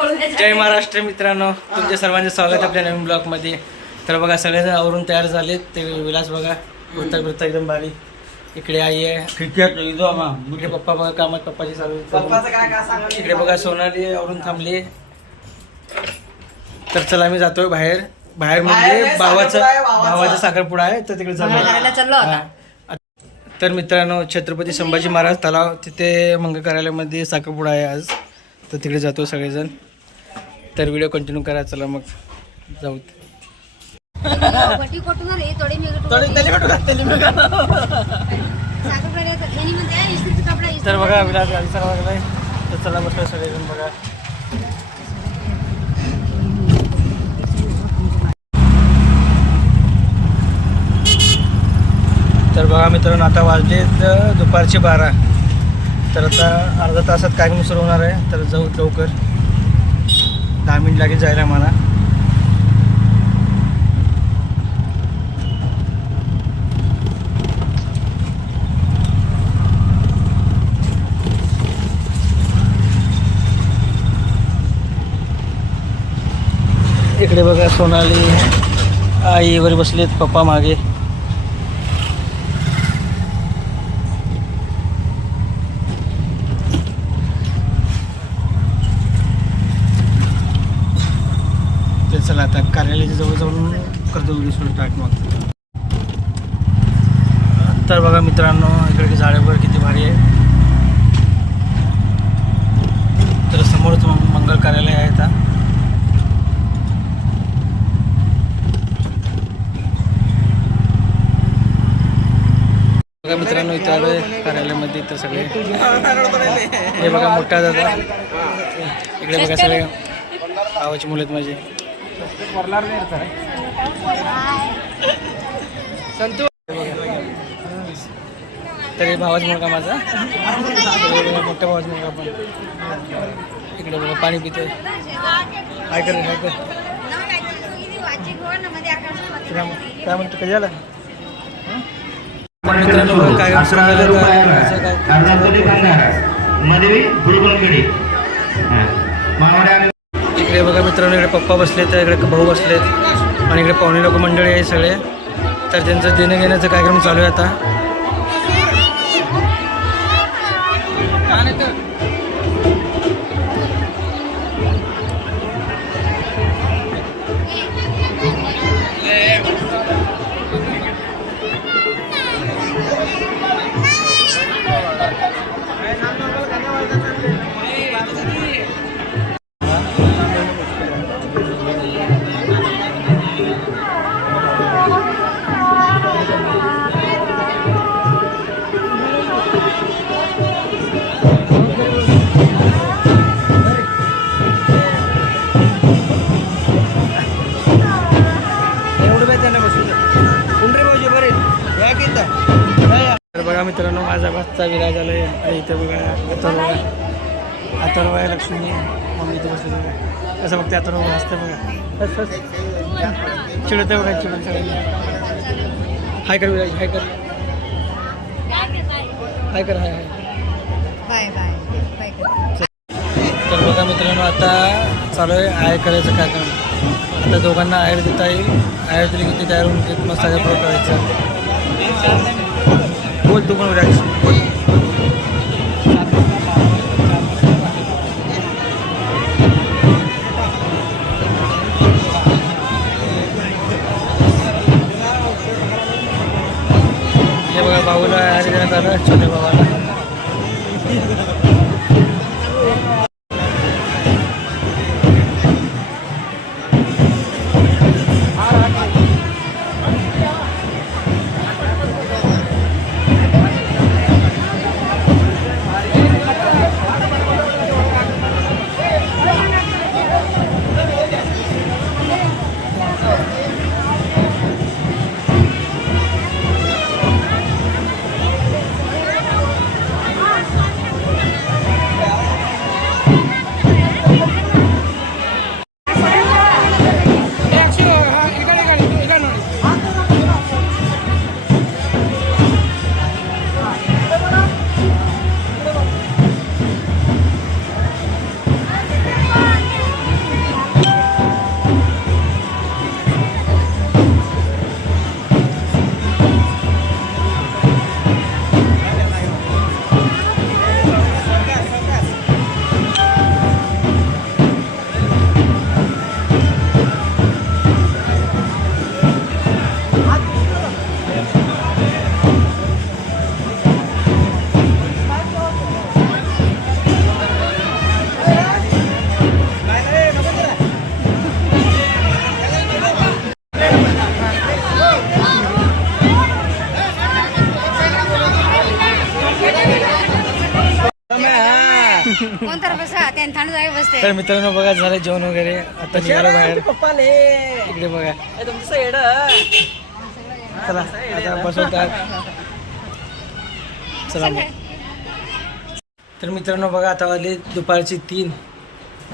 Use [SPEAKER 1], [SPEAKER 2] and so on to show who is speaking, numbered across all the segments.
[SPEAKER 1] जय महाराष्ट्र मित्रांनो तुमच्या सर्वांचे स्वागत आपल्या नवीन ब्लॉगमध्ये तर बघा सगळेजण आवरून तयार झालेत. ते विलास बघा वृत्ता वृत्ता एकदम भारी. इकडे आई आहे. इकडे पप्पा बघा कामात पप्पाची चालू. इकडे बघा सोनाली आवरून थांबली. तर चला आम्ही जातोय बाहेर. बाहेर म्हणजे भावाचं भावाचा. साखरपुडा आहे. तर तिकडे
[SPEAKER 2] चाललो आता.
[SPEAKER 1] हा. तर मित्रांनो छत्रपती संभाजी महाराज तलाव तिथे मंगळ कार्यालयामध्ये साखरपुडा आहे आज. तर तिकडे जातो सगळेजण. तर व्हिडिओ कंटिन्यू करा चला मग जाऊ. तर बघा विलास गाडीचा लागलाय तर चला बसलो सगळेजण बघा. तर बघा मित्रांनो आता वाजलेत दुपारचे बारा. तर आता अर्धा तासात कार्यक्रम सुरू होणार आहे. तर जाऊ लवकर. दहा मिनिट लागेल जायला मला. इकडे बघा सोनाली आईवर बसलेत पप्पा मागे. चला आता कार्यालयाच्या जवळ जाऊन करतो व्हिडिओ सुरू स्टार्ट मग. तर बघा मित्रांनो इकडे झाडं किती भारी आहे तर समोरच मंगल कार्यालय आहे आता. बघा मित्रांनो इथं आलोय कार्यालयामध्ये तर सगळे. हे बघा मोठा दादा. इकडे बघा सगळे. आवाज मुलं आहेत माझे. संतू. तर भावाचा मुलगा माझा. इकडे बघा मोठा भावाचा मुलगा पण. इकडे बघा पाणी पितोय. काय कर काय कर तुला काय म्हणतो कधी आला? मित्रांनो काय काय
[SPEAKER 3] मधवी मामाड्या
[SPEAKER 1] इकडे बघा मित्रांनो इकडे पप्पा बसलेत इकडे भाऊ बसलेत आणि इकडे पाहुणे लोक मंडळी आहे सगळे. तर त्यांचं देणं घेण्याचा कार्यक्रम चालू आहे आता. माझा भातचा विराज आलाय आणि इथं बघा अथर्व अथर्व आहे लक्ष्मी मम्मी इथं बसली बघा. कसं बघते अथर्व हसते बघा. हस हस चिडते बघा सगळ्यांना हाय कर विराज हाय कर. हाय कर hi hi.
[SPEAKER 4] Bye bye. Bye
[SPEAKER 1] तर बघा मित्रांनो आता चालू आहे आयर करायचं कार्यक्रम. आता दोघांना आयर देता येईल. आयर दिली की ते तयार होऊन ते मस्त प्रो करायचं. बोल तू पण विराज. बोल. तर मित्रांनो बघा झालं जेवण वगैरे. आता निघालो बाहेर. इकडे बघा. चला आता बसवतात चला मग. तर मित्रांनो बघा आता वाजले दुपारची तीन.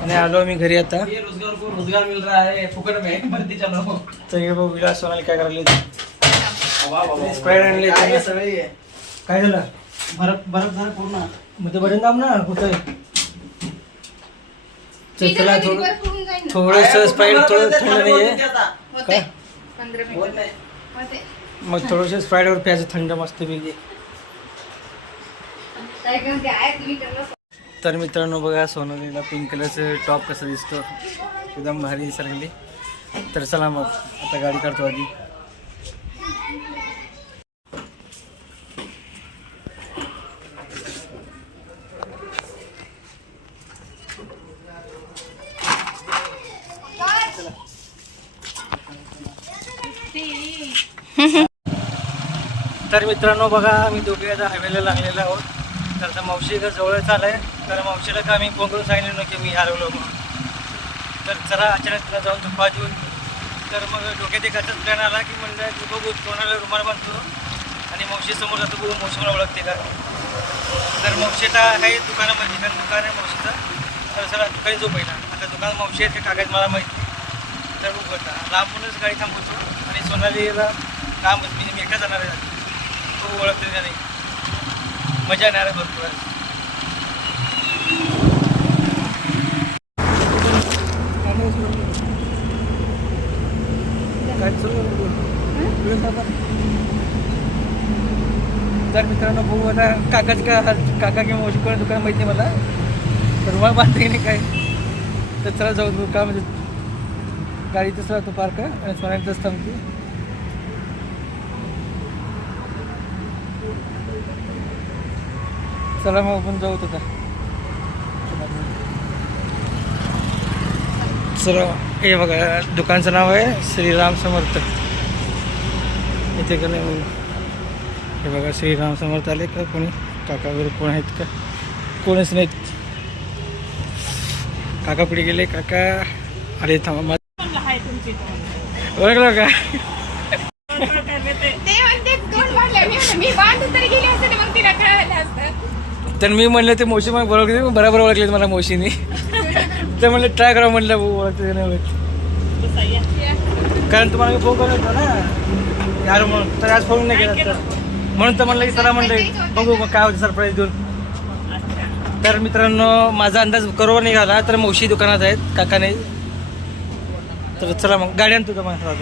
[SPEAKER 1] आणि आलो मी घरी आता.
[SPEAKER 2] रोजगार को रोजगार मिल रहा है. फुकट में. भरती चलो.
[SPEAKER 1] तर हे बघ विलास सोनाली काय करायला स्प्राईट आणले काय झालं?
[SPEAKER 2] बर्फ बर्फ झालं पूर्ण.
[SPEAKER 1] मग ते बटन दाब ना होतंय तर चला थोडं थोडंसं स्प्राईट थोडं थंड नाहीये. काय? मग थोडंसं स्प्राईटवर प्यायचं थंड मस्त पैकी. तर मित्रांनो बघा सोनालीला पिंक कलरचं टॉप कसं दिसतो. एकदम भारी सरकली तर चला मग आता गाडी काढतो आधी. तर मित्रांनो बघा आम्ही दोघे आता हवेला लागलेलो आहोत. तर आता मावशी का जवळच आलाय तर मावशीला का आम्ही फोन करून सांगितलं की मी हरवलो म्हणून. तर चला अचानक तिला जाऊन दुपा देऊन तर मग डोक्यात एक अचाच प्लॅन आला की म्हणलं तू बघू कोणाला रुमाल बांधतो. आणि मावशी समोर जातो बघू मावशी मला ओळखते का? तर मावशीला काही दुकानामध्ये कारण दुकान आहे मावशीचं. तर सर दुकानी जो पहिला. आता दुकान मावशी आहे ते कागद मला माहिती. नाही. तर बघू आता. लांबूनच गाडी थांबवतो. आणि सोनालीला लांब मी मी एकटा जाणार आहे. तो ओळखते का नाही? मजा येणार आहे भरपूर. आहे. तर मित्रांनो भाऊ आता काकाच का काका किंवा मोशी कोणा दुकान माहिती नाही मला. तर रुमाल बांधते की नाही काय? तर चला जाऊ दुकानामध्ये गाडी तसं राहतो पार्क आणि सोन्यातच थांबते. चला मग आपण जाऊ आता. चला हे बघा दुकानचं नाव आहे श्रीराम समर्थ. इथे का नाही हे बघा श्रीराम समर्थ आले का? कोणी? काका वगैरे कोण आहेत का? कोणीच नाहीत. काका पुढे गेले काका. अरे थांबा ओळखलं का
[SPEAKER 5] ते म्हणते दोन वाढल्या मी म्हणलं, मी बांधून तरी गेली असते तर मग तिला कळालं असतं
[SPEAKER 1] तर मी म्हणलं ते मावशी मला बरोबर ओळखले बरोबर ओळखले मला मावशीने तर म्हणलं ट्राय करा म्हणलं भाऊ ओळखते का नाही ओळखत. कारण तुम्हाला मी फोन करत होतो ना. यार म्हणून तर आज फोन नाही केला तर. म्हणून तर म्हणलं की चला म्हणलं बघू मग काय होतं सरप्राईज देऊन. तर मित्रांनो माझा अंदाज बरोबर निघाला तर मावशी दुकानात आहेत काकाने तर चला मग गाडी आणतो तुम्हाला.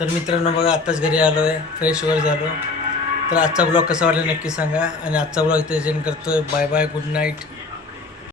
[SPEAKER 1] तर मित्रांनो बघा आत्ताच घरी आलो आहे फ्रेश वर झालो. तर आजचा ब्लॉग कसा वाटला नक्की सांगा. आणि आजचा ब्लॉग इथे जेन करतोय. Bye bye good night